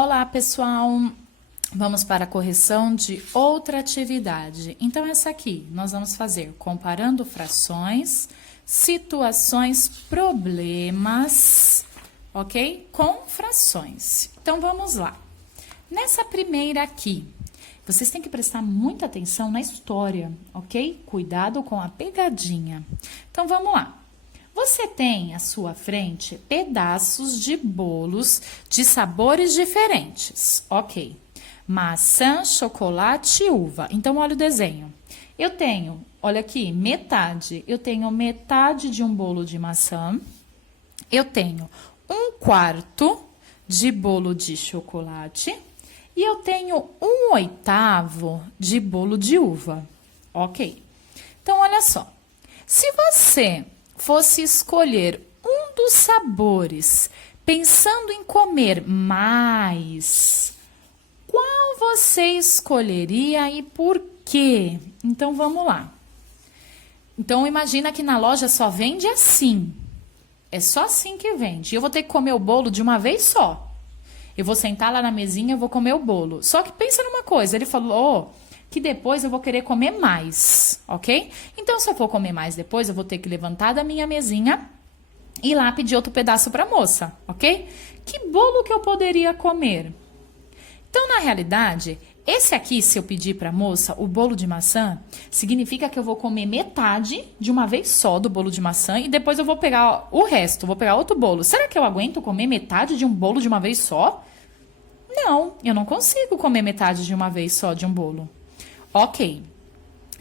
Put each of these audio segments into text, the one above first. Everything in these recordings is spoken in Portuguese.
Olá, pessoal! Vamos para a correção de outra atividade. Então, essa aqui, nós vamos fazer comparando frações, situações, problemas, ok? Com frações. Então, vamos lá. Nessa primeira aqui, vocês têm que prestar muita atenção na história, ok? Cuidado com a pegadinha. Então, vamos lá. Você tem à sua frente pedaços de bolos de sabores diferentes, ok? Maçã, chocolate e uva. Então, olha o desenho. Eu tenho, olha aqui, metade. Eu tenho metade de um bolo de maçã. Eu tenho 1/4 de bolo de chocolate. E eu tenho 1/8 de bolo de uva, ok? Então, olha só. Se você fosse escolher um dos sabores, pensando em comer mais, qual você escolheria e por quê? Então, vamos lá. Então, imagina que na loja só vende assim. É só assim que vende. Eu vou ter que comer o bolo de uma vez só. Eu vou sentar lá na mesinha e vou comer o bolo. Só que pensa numa coisa, ele falou que depois eu vou querer comer mais, ok? Então, se eu for comer mais depois, eu vou ter que levantar da minha mesinha e ir lá pedir outro pedaço para a moça, ok? Que bolo que eu poderia comer? Então, na realidade, esse aqui, se eu pedir para a moça, o bolo de maçã, significa que eu vou comer metade de uma vez só do bolo de maçã e depois eu vou pegar o resto, vou pegar outro bolo. Será que eu aguento comer metade de um bolo de uma vez só? Não, eu não consigo comer metade de uma vez só de um bolo. Ok.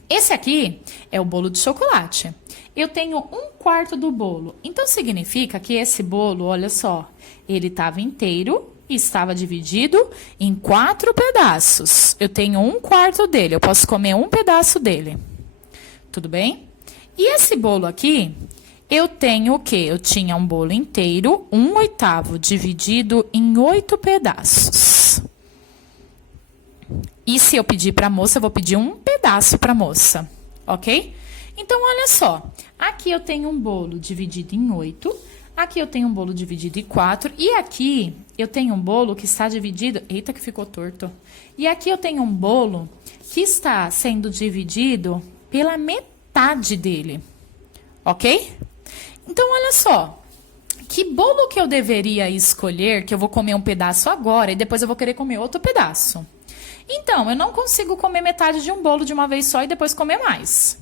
Esse aqui é o bolo de chocolate. Eu tenho 1/4 do bolo. Então, significa que esse bolo, olha só, ele estava inteiro e estava dividido em 4 pedaços. Eu tenho 1/4 dele, eu posso comer um pedaço dele. Tudo bem? E esse bolo aqui, eu tenho o quê? Eu tinha um bolo inteiro, 1/8, dividido em 8 pedaços. E se eu pedir para a moça, eu vou pedir um pedaço para a moça, ok? Então, olha só. Aqui eu tenho um bolo dividido em 8. Aqui eu tenho um bolo dividido em 4. E aqui eu tenho um bolo que está dividido... Eita, que ficou torto. E aqui eu tenho um bolo que está sendo dividido pela metade dele, ok? Então, olha só. Que bolo que eu deveria escolher, que eu vou comer um pedaço agora e depois eu vou querer comer outro pedaço? Então, eu não consigo comer metade de um bolo de uma vez só e depois comer mais.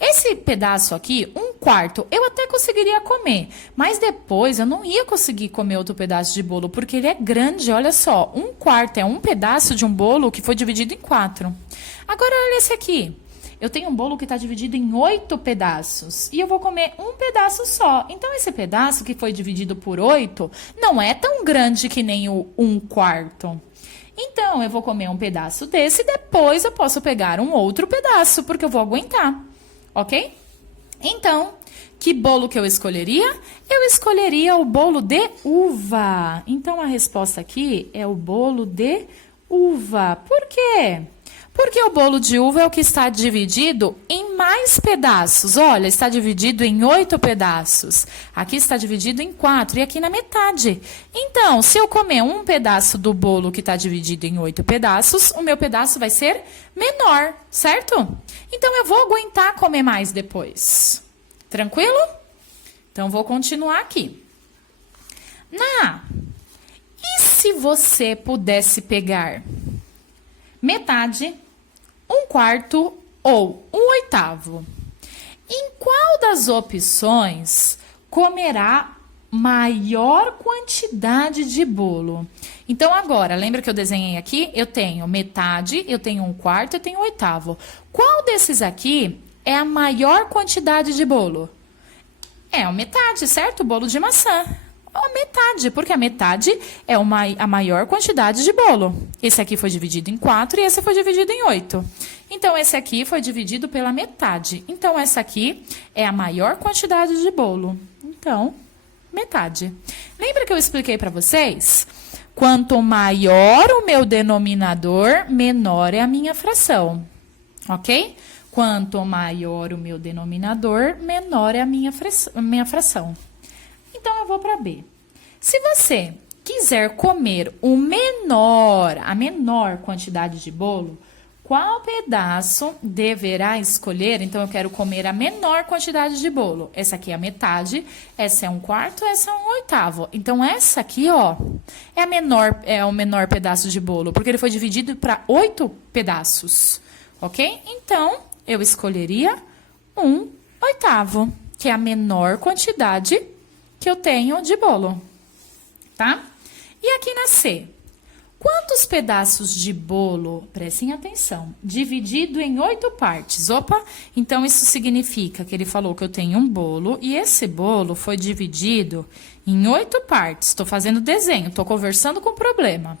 Esse pedaço aqui, 1/4, eu até conseguiria comer, mas depois eu não ia conseguir comer outro pedaço de bolo, porque ele é grande, olha só, 1/4 é um pedaço de um bolo que foi dividido em 4. Agora, olha esse aqui. Eu tenho um bolo que está dividido em 8 pedaços e eu vou comer um pedaço só. Então, esse pedaço que foi dividido por 8 não é tão grande que nem o 1/4. Então, eu vou comer um pedaço desse e depois eu posso pegar um outro pedaço, porque eu vou aguentar, ok? Então, que bolo que eu escolheria? Eu escolheria o bolo de uva. Então, a resposta aqui é o bolo de uva. Por quê? Porque o bolo de uva é o que está dividido em mais pedaços. Olha, está dividido em 8 pedaços. Aqui está dividido em 4 e aqui na metade. Então, se eu comer um pedaço do bolo que está dividido em 8 pedaços, o meu pedaço vai ser menor, certo? Então, eu vou aguentar comer mais depois. Tranquilo? Então, vou continuar aqui. E se você pudesse pegar metade, 1/4 ou 1/8? Em qual das opções comerá maior quantidade de bolo? Então, agora, lembra que eu desenhei aqui? Eu tenho metade, eu tenho 1/4, eu tenho 1/8. Qual desses aqui é a maior quantidade de bolo? É a metade, certo? O bolo de maçã. A metade, porque a metade é a maior quantidade de bolo. Esse aqui foi dividido em 4 e esse foi dividido em 8. Então, esse aqui foi dividido pela metade. Então, essa aqui é a maior quantidade de bolo. Então, metade. Lembra que eu expliquei para vocês? Quanto maior o meu denominador, menor é a minha fração. Ok? Quanto maior o meu denominador, menor é a minha fração. Então, eu vou para B. Se você quiser comer a menor quantidade de bolo, qual pedaço deverá escolher? Então, eu quero comer a menor quantidade de bolo. Essa aqui é a metade, essa é um quarto, essa é um oitavo. Então, essa aqui, ó, é o menor pedaço de bolo, porque ele foi dividido para 8 pedaços, ok? Então, eu escolheria um oitavo, que é a menor quantidade que eu tenho de bolo, tá? E aqui na C, quantos pedaços de bolo, prestem atenção, dividido em 8 partes? Opa, então isso significa que ele falou que eu tenho um bolo e esse bolo foi dividido em 8 partes. Estou fazendo desenho, estou conversando com o problema.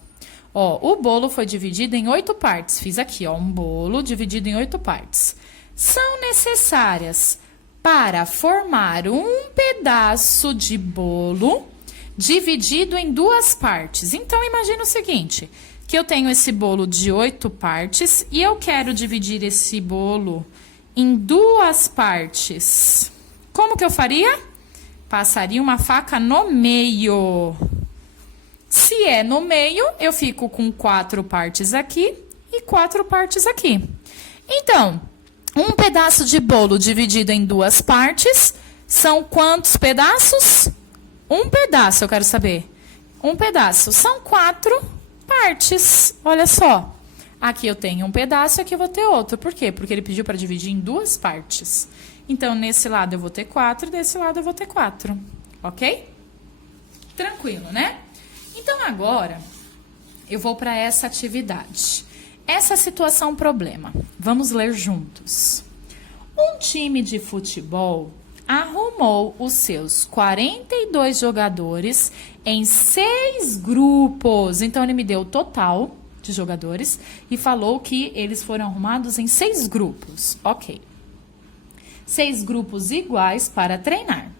Ó, o bolo foi dividido em 8 partes. Fiz aqui, ó, um bolo dividido em 8 partes. São necessárias para formar um pedaço de bolo dividido em 2 partes. Então, imagina o seguinte, que eu tenho esse bolo de 8 partes e eu quero dividir esse bolo em 2 partes. Como que eu faria? Passaria uma faca no meio. Se é no meio, eu fico com 4 partes aqui e 4 partes aqui. Então, um pedaço de bolo dividido em 2 partes são quantos pedaços? Um pedaço, eu quero saber. Um pedaço. São 4 partes. Olha só. Aqui eu tenho um pedaço e aqui eu vou ter outro. Por quê? Porque ele pediu para dividir em 2 partes. Então, nesse lado eu vou ter 4 e desse lado eu vou ter 4. Ok? Tranquilo, né? Então, agora, eu vou para essa atividade. Essa situação problema. Vamos ler juntos. Um time de futebol arrumou os seus 42 jogadores em 6 grupos. Então, ele me deu o total de jogadores e falou que eles foram arrumados em 6 grupos. Ok. 6 grupos iguais para treinar.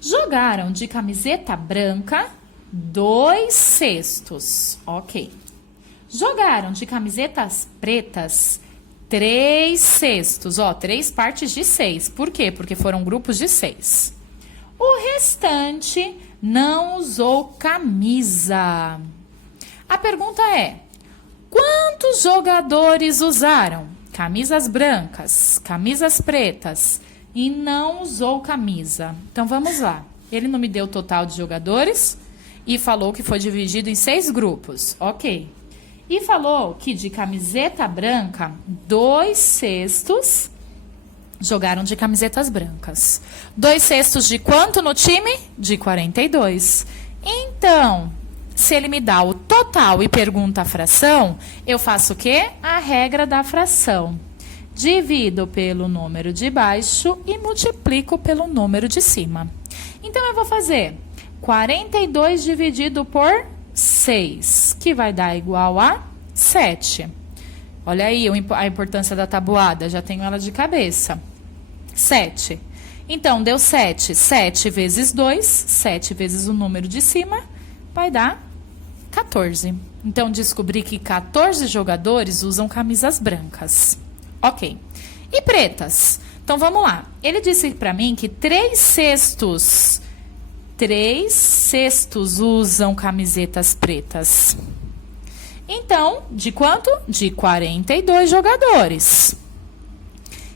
Jogaram de camiseta branca 2 cestos. Ok. Jogaram de camisetas pretas 3 cestos, ó, 3 partes de 6. Por quê? Porque foram grupos de 6. O restante não usou camisa. A pergunta é: quantos jogadores usaram camisas brancas, camisas pretas e não usou camisa? Então, vamos lá. Ele não me deu o total de jogadores e falou que foi dividido em 6 grupos. Ok. E falou que de camiseta branca, 2 cestos jogaram de camisetas brancas. 2 cestos de quanto no time? De 42. Então, se ele me dá o total e pergunta a fração, eu faço o quê? A regra da fração. Divido pelo número de baixo e multiplico pelo número de cima. Então, eu vou fazer 42 dividido por 6, que vai dar igual a 7. Olha aí a importância da tabuada, já tenho ela de cabeça. 7. Então, deu 7. 7 vezes 2, 7 vezes o número de cima, vai dar 14. Então, descobri que 14 jogadores usam camisas brancas. Ok. E pretas? Então, vamos lá. Ele disse para mim que 3 cestos usam camisetas pretas. Então, de quanto? De 42 jogadores.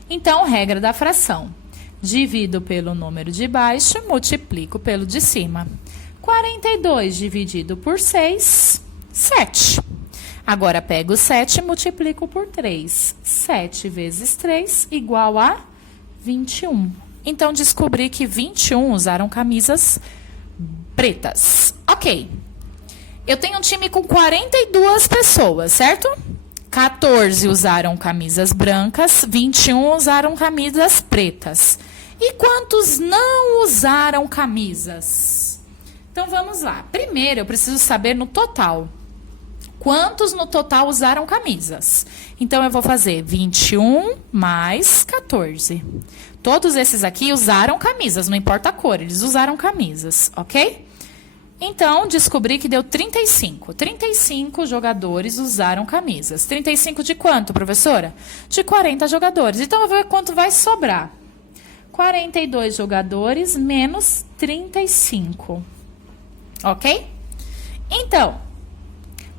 Então, regra da fração. Divido pelo número de baixo, multiplico pelo de cima. 42 dividido por 6, 7. Agora, pego 7 e multiplico por 3. 7 vezes 3 igual a 21. Então, descobri que 21 usaram camisas pretas. Ok. Eu tenho um time com 42 pessoas, certo? 14 usaram camisas brancas, 21 usaram camisas pretas. E quantos não usaram camisas? Então, vamos lá. Primeiro, eu preciso saber no total. Quantos no total usaram camisas? Então, eu vou fazer 21 mais 14. Todos esses aqui usaram camisas, não importa a cor, eles usaram camisas, ok? Então, descobri que deu 35. 35 jogadores usaram camisas. 35 de quanto, professora? De 40 jogadores. Então, eu vou ver quanto vai sobrar. 42 jogadores menos 35. Ok? Então,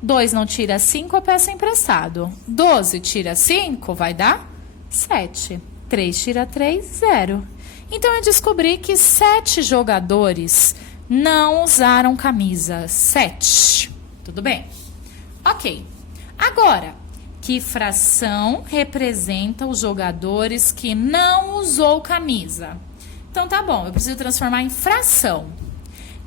2 não tira 5, eu peço emprestado. 12 tira 5, vai dar 7. 3 tira 3, 0. Então, eu descobri que 7 jogadores não usaram camisa. 7. Tudo bem? Ok. Agora, que fração representa os jogadores que não usou camisa? Então, tá bom. Eu preciso transformar em fração.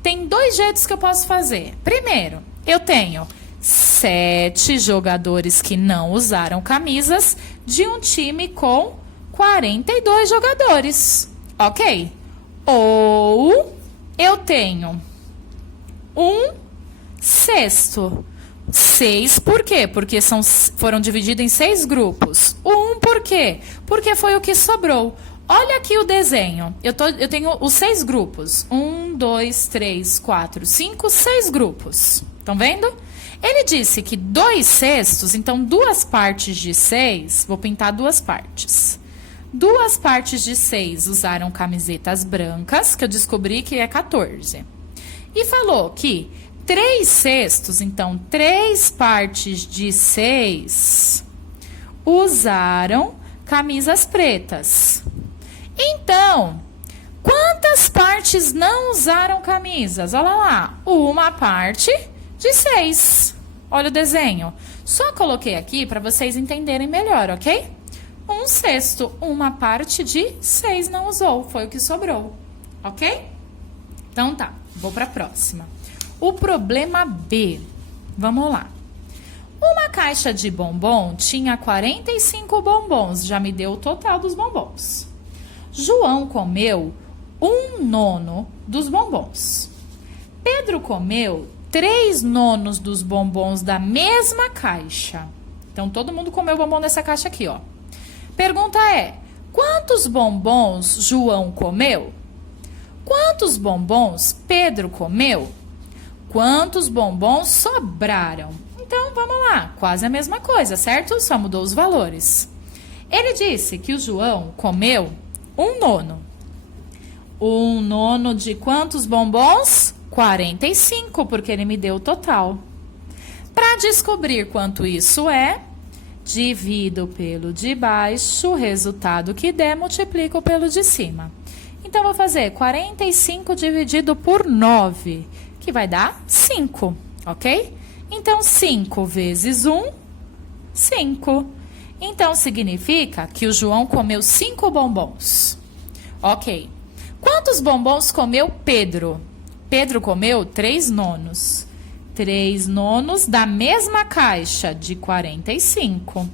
Tem 2 jeitos que eu posso fazer. Primeiro, eu tenho 7 jogadores que não usaram camisas de um time com 42 jogadores. Ok? Ou eu tenho 1/6. 6 por quê? Porque foram divididos em 6 grupos. O 1 por quê? Porque foi o que sobrou. Olha aqui o desenho. Eu tenho os 6 grupos. 1, 2, 3, 4, 5, 6 grupos. Estão vendo? Ele disse que 2/6, então 2 partes de 6, vou pintar 2 partes. 2 partes de 6 usaram camisetas brancas, que eu descobri que é 14. E falou que 3/6, então 3 partes de 6 usaram camisas pretas. Então, quantas partes não usaram camisas? Olha lá, 1 parte de 6. Olha o desenho. Só coloquei aqui para vocês entenderem melhor, ok? 1/6, 1 parte de 6 não usou, foi o que sobrou, ok? Então tá, vou para a próxima. O problema B. Vamos lá. Uma caixa de bombom tinha 45 bombons, já me deu o total dos bombons. João comeu 1/9 dos bombons. Pedro comeu 3/9 dos bombons da mesma caixa. Então, todo mundo comeu bombom nessa caixa aqui, ó. Pergunta é, quantos bombons João comeu? Quantos bombons Pedro comeu? Quantos bombons sobraram? Então, vamos lá, quase a mesma coisa, certo? Só mudou os valores. Ele disse que o João comeu 1/9. 1/9 de quantos bombons? 45, porque ele me deu o total. Para descobrir quanto isso é, divido pelo de baixo, o resultado que der, multiplico pelo de cima. Então, vou fazer 45 dividido por 9, que vai dar 5, ok? Então, 5 vezes 1, 5. Então, significa que o João comeu 5 bombons. Ok. Quantos bombons comeu Pedro? Pedro comeu 3/9. 3/9 da mesma caixa de 45.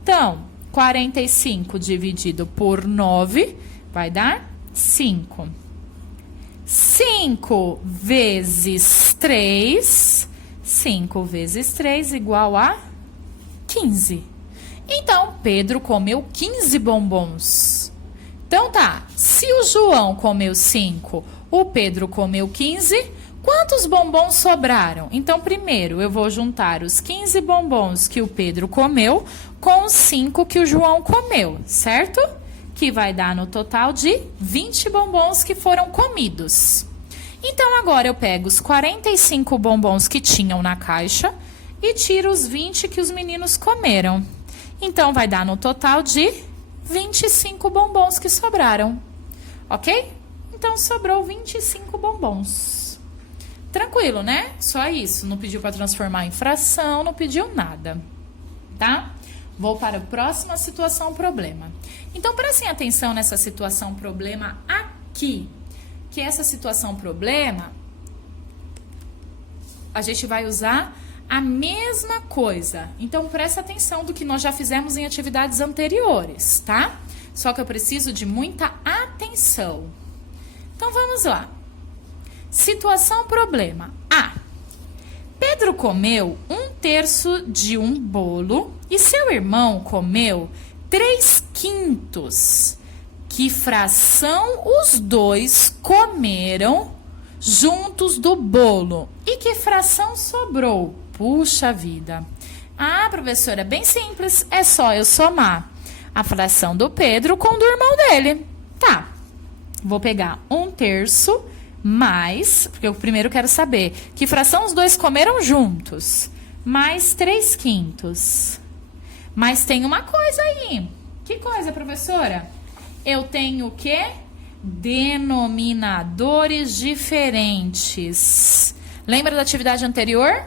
Então, 45 dividido por 9 vai dar 5. 5 vezes 3, 5 vezes 3 igual a 15. Então, Pedro comeu 15 bombons. Então, tá, se o João comeu 5, o Pedro comeu 15, quantos bombons sobraram? Então, primeiro, eu vou juntar os 15 bombons que o Pedro comeu com os 5 que o João comeu, certo? Que vai dar no total de 20 bombons que foram comidos. Então, agora eu pego os 45 bombons que tinham na caixa e tiro os 20 que os meninos comeram. Então, vai dar no total de 25 bombons que sobraram, ok? Então, sobrou 25 bombons. Tranquilo, né? Só isso. Não pediu para transformar em fração, não pediu nada, tá? Vou para a próxima situação problema. Então, prestem atenção nessa situação problema aqui. Que essa situação problema, a gente vai usar a mesma coisa. Então, presta atenção do que nós já fizemos em atividades anteriores, tá? Só que eu preciso de muita atenção. Então, vamos lá. Situação problema A. Pedro comeu 1/3 de um bolo e seu irmão comeu 3/5. Que fração os dois comeram juntos do bolo? E que fração sobrou? Puxa vida. Ah, professora, bem simples. É só eu somar a fração do Pedro com do irmão dele. Tá. Vou pegar 1/3 mais, porque eu primeiro quero saber que fração os dois comeram juntos, mais 3/5. Mas tem uma coisa aí. Que coisa, professora? Eu tenho o quê? Denominadores diferentes. Lembra da atividade anterior?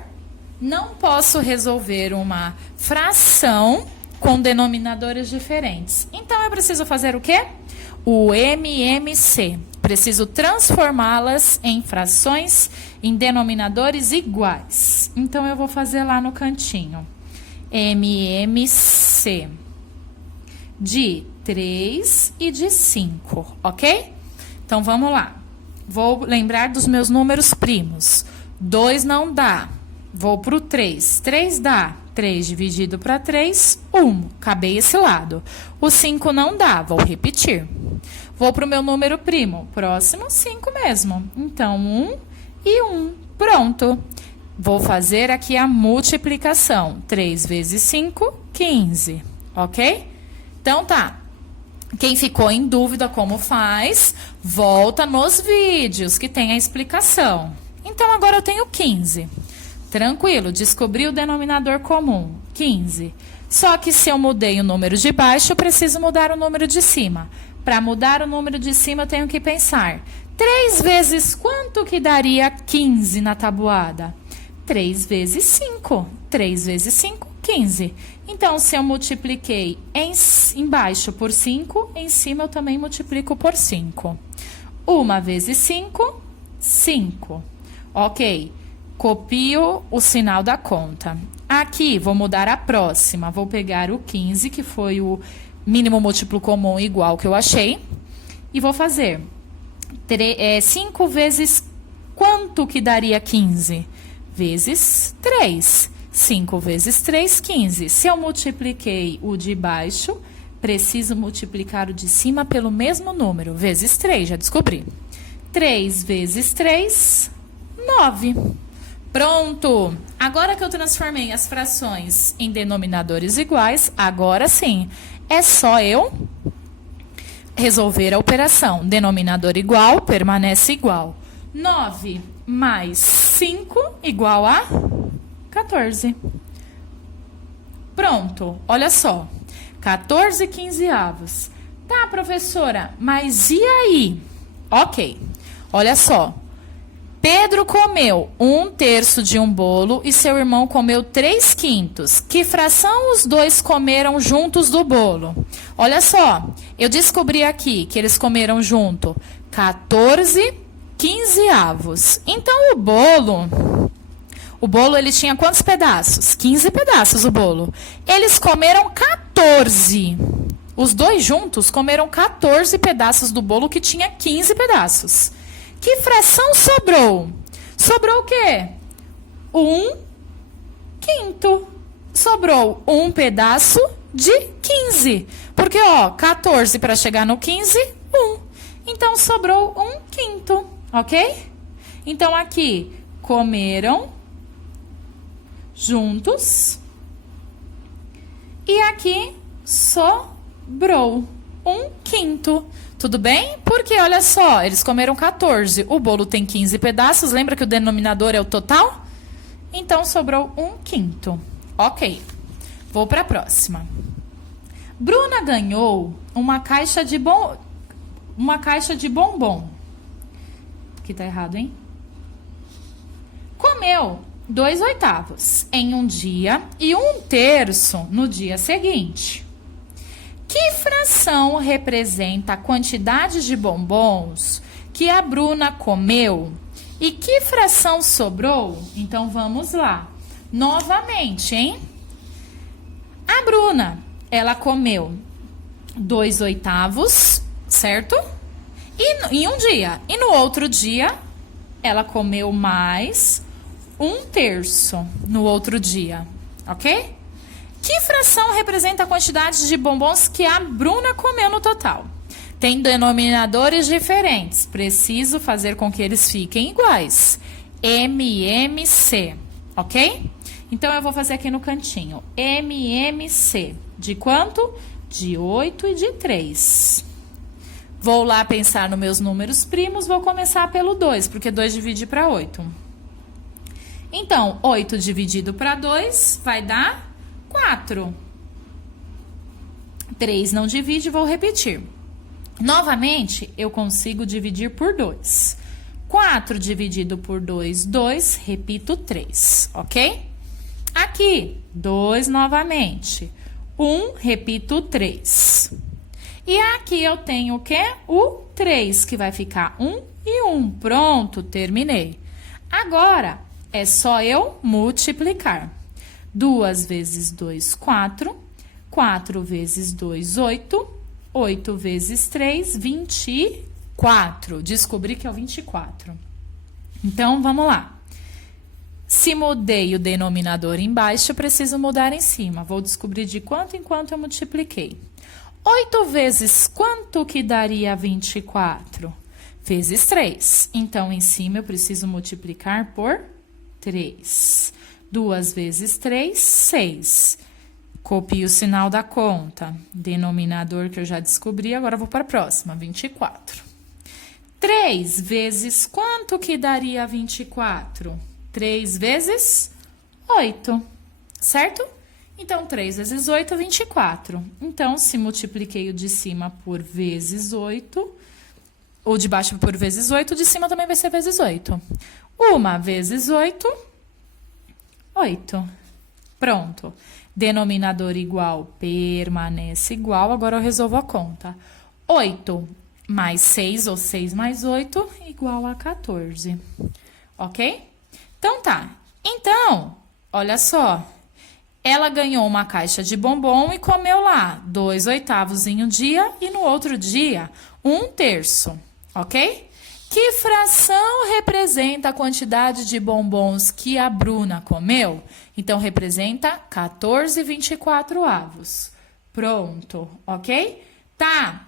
Não posso resolver uma fração com denominadores diferentes. Então, eu preciso fazer o quê? O MMC. Preciso transformá-las em frações em denominadores iguais. Então, eu vou fazer lá no cantinho. MMC. De 3 e de 5, ok? Então, vamos lá. Vou lembrar dos meus números primos. 2 não dá. Vou para o 3. 3 dá. 3 dividido para 3, 1. Acabei esse lado. O 5 não dá. Vou repetir. Vou para o meu número primo. Próximo, 5 mesmo. Então, 1 e 1. Pronto. Vou fazer aqui a multiplicação. 3 vezes 5, 15. Ok? Então, tá. Quem ficou em dúvida como faz, volta nos vídeos que tem a explicação. Então, agora eu tenho 15. Tranquilo, descobri o denominador comum, 15. Só que se eu mudei o número de baixo, eu preciso mudar o número de cima. Para mudar o número de cima, eu tenho que pensar. 3 vezes quanto que daria 15 na tabuada? 3 vezes 5. 3 vezes 5, 15. Então, se eu multipliquei embaixo por 5, em cima eu também multiplico por 5. 1 vezes 5, 5. Ok. Copio o sinal da conta. Aqui, vou mudar a próxima. Vou pegar o 15, que foi o mínimo múltiplo comum igual que eu achei. E vou fazer 5 vezes quanto que daria 15? Vezes 3. 5 vezes 3, 15. Se eu multipliquei o de baixo, preciso multiplicar o de cima pelo mesmo número. Vezes 3, já descobri. 3 vezes 3, 9. Pronto! Agora que eu transformei as frações em denominadores iguais, agora sim, é só eu resolver a operação. Denominador igual, permanece igual. 9 mais 5 igual a 14. Pronto, olha só. 14 quinzeavos. Tá, professora, mas e aí? Ok, olha só. Pedro comeu 1/3 de um bolo e seu irmão comeu 3/5. Que fração os dois comeram juntos do bolo? Olha só, eu descobri aqui que eles comeram junto 14 quinzeavos. Então, o bolo ele tinha quantos pedaços? 15 pedaços o bolo. Eles comeram 14. Os dois juntos comeram 14 pedaços do bolo que tinha 15 pedaços. Que fração sobrou? Sobrou o quê? 1/5. Sobrou um pedaço de 15. Porque, ó, 14 para chegar no 15, 1. Então, sobrou 1/5, ok? Então, aqui, comeram juntos. E aqui, sobrou 1/5. Tudo bem? Porque, olha só, eles comeram 14. O bolo tem 15 pedaços. Lembra que o denominador é o total? Então, sobrou 1/5. Ok. Vou para a próxima. Bruna ganhou uma caixa de bombom. Aqui tá errado, hein? Comeu 2/8 em um dia e 1/3 no dia seguinte. Que fração representa a quantidade de bombons que a Bruna comeu? E que fração sobrou? Então, vamos lá. Novamente, hein? A Bruna, ela comeu 2/8, certo? Em um dia. E no outro dia, ela comeu mais 1/3 no outro dia, ok? Que fração representa a quantidade de bombons que a Bruna comeu no total? Tem denominadores diferentes. Preciso fazer com que eles fiquem iguais. MMC, ok? Então, eu vou fazer aqui no cantinho. MMC. De quanto? De 8 e de 3. Vou lá pensar nos meus números primos, vou começar pelo 2, porque 2 divide para 8. Então, 8 dividido para 2 vai dar 4. 3 não divide, vou repetir. Novamente, eu consigo dividir por 2. 4 dividido por 2, 2, repito 3, ok? Aqui, 2 novamente. 1, repito 3. E aqui eu tenho o quê? O 3, que vai ficar 1 e 1. Pronto, terminei. Agora, é só eu multiplicar. 2 vezes 2, 4. 4 vezes 2, 8. 8 vezes 3, 24. Descobri que é o 24. Então, vamos lá. Se mudei o denominador embaixo, eu preciso mudar em cima. Vou descobrir de quanto em quanto eu multipliquei. 8 vezes quanto que daria 24? Vezes 3. Então, em cima, eu preciso multiplicar por 3. 2 vezes 3, 6. Copio o sinal da conta. Denominador que eu já descobri, agora eu vou para a próxima, 24. 3 vezes quanto que daria 24? 3 vezes 8, certo? Então, 3 vezes 8, 24. Então, se multipliquei o de cima por vezes 8, ou de baixo por vezes 8, o de cima também vai ser vezes 8. 1 vezes 8, 8. Pronto. Denominador igual permanece igual. Agora eu resolvo a conta. 8 mais 6, ou 6 mais 8, igual a 14. Ok? Então, tá. Então, olha só. Ela ganhou uma caixa de bombom e comeu lá 2/8 em um dia e no outro dia 1/3, ok? Que fração representa a quantidade de bombons que a Bruna comeu? Então, representa 14/24. Pronto, ok? Tá.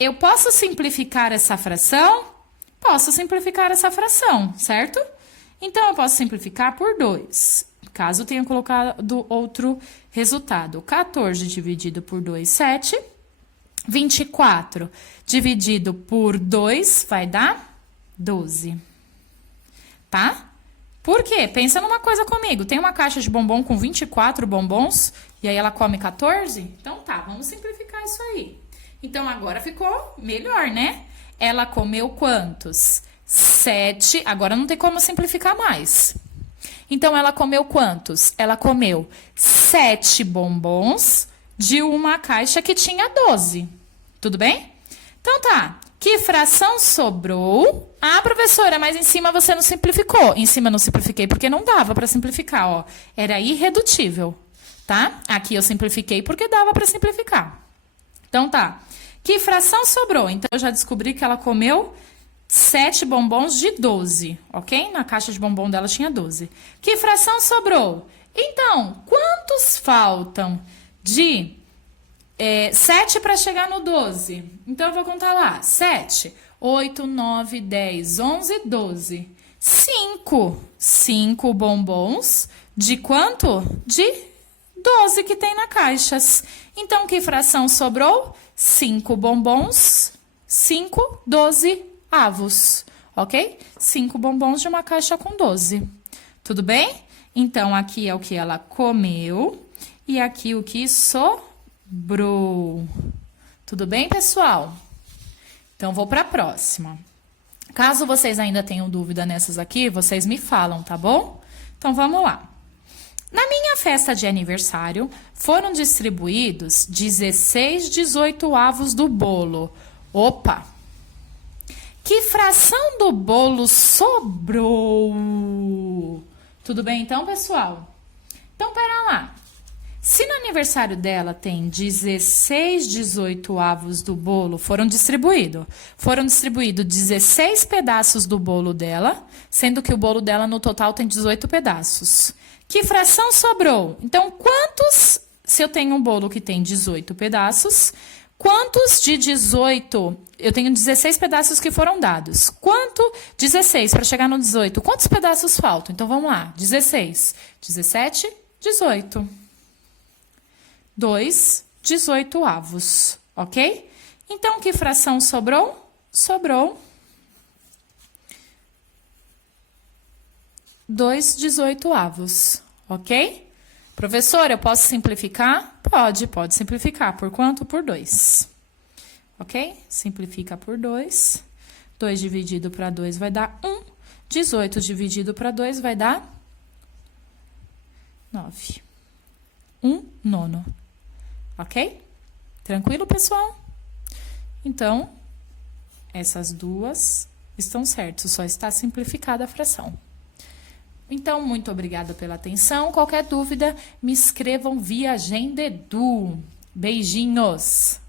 Eu posso simplificar essa fração? Posso simplificar essa fração, certo? Então, eu posso simplificar por 2. Caso tenha colocado outro resultado. 14 dividido por 2, 7. 24 dividido por 2 vai dar 12. Tá? Por quê? Pensa numa coisa comigo. Tem uma caixa de bombom com 24 bombons e aí ela come 14? Então tá, vamos simplificar isso aí. Então agora ficou melhor, né? Ela comeu quantos? 7. Agora não tem como simplificar mais. Então, ela comeu quantos? Ela comeu 7 bombons de uma caixa que tinha 12. Tudo bem? Então, tá. Que fração sobrou? Ah, professora, mas em cima você não simplificou. Em cima eu não simplifiquei porque não dava para simplificar, ó. Era irredutível, tá? Aqui eu simplifiquei porque dava para simplificar. Então, tá. Que fração sobrou? Então, eu já descobri que ela comeu 7 bombons de 12, ok? Na caixa de bombom dela tinha 12. Que fração sobrou? Então, quantos faltam de 7 para chegar no 12? Então, eu vou contar lá. 7, 8, 9, 10, 11, 12. 5. 5 bombons de quanto? De 12 que tem na caixa. Então, que fração sobrou? 5 bombons, 5, 12 avos, ok? 5 bombons de uma caixa com 12. Tudo bem? Então, aqui é o que ela comeu e aqui o que sobrou. Tudo bem, pessoal? Então, vou para a próxima. Caso vocês ainda tenham dúvida nessas aqui, vocês me falam, tá bom? Então, vamos lá. Na minha festa de aniversário, foram distribuídos 16 18avos do bolo. Opa! Que fração do bolo sobrou? Tudo bem então, pessoal? Então, pera lá. Se no aniversário dela tem 16 18avos do bolo, foram distribuídos 16 pedaços do bolo dela, sendo que o bolo dela no total tem 18 pedaços. Que fração sobrou? Então, quantos, se eu tenho um bolo que tem 18 pedaços, quantos de 18, eu tenho 16 pedaços que foram dados. Quanto? 16, para chegar no 18. Quantos pedaços faltam? Então, vamos lá. 16, 17, 18. 2 18avos, ok? Então, que fração sobrou? Sobrou 2/18, ok? Professor, eu posso simplificar? Pode simplificar. Por quanto? Por 2. Ok? Simplifica por 2. 2 dividido para 2 vai dar 1. 18 dividido para 2 vai dar 9. 1/9. Ok? Tranquilo, pessoal? Então, essas duas estão certas, só está simplificada a fração. Então, muito obrigada pela atenção. Qualquer dúvida, me escrevam via Agendedu. Beijinhos!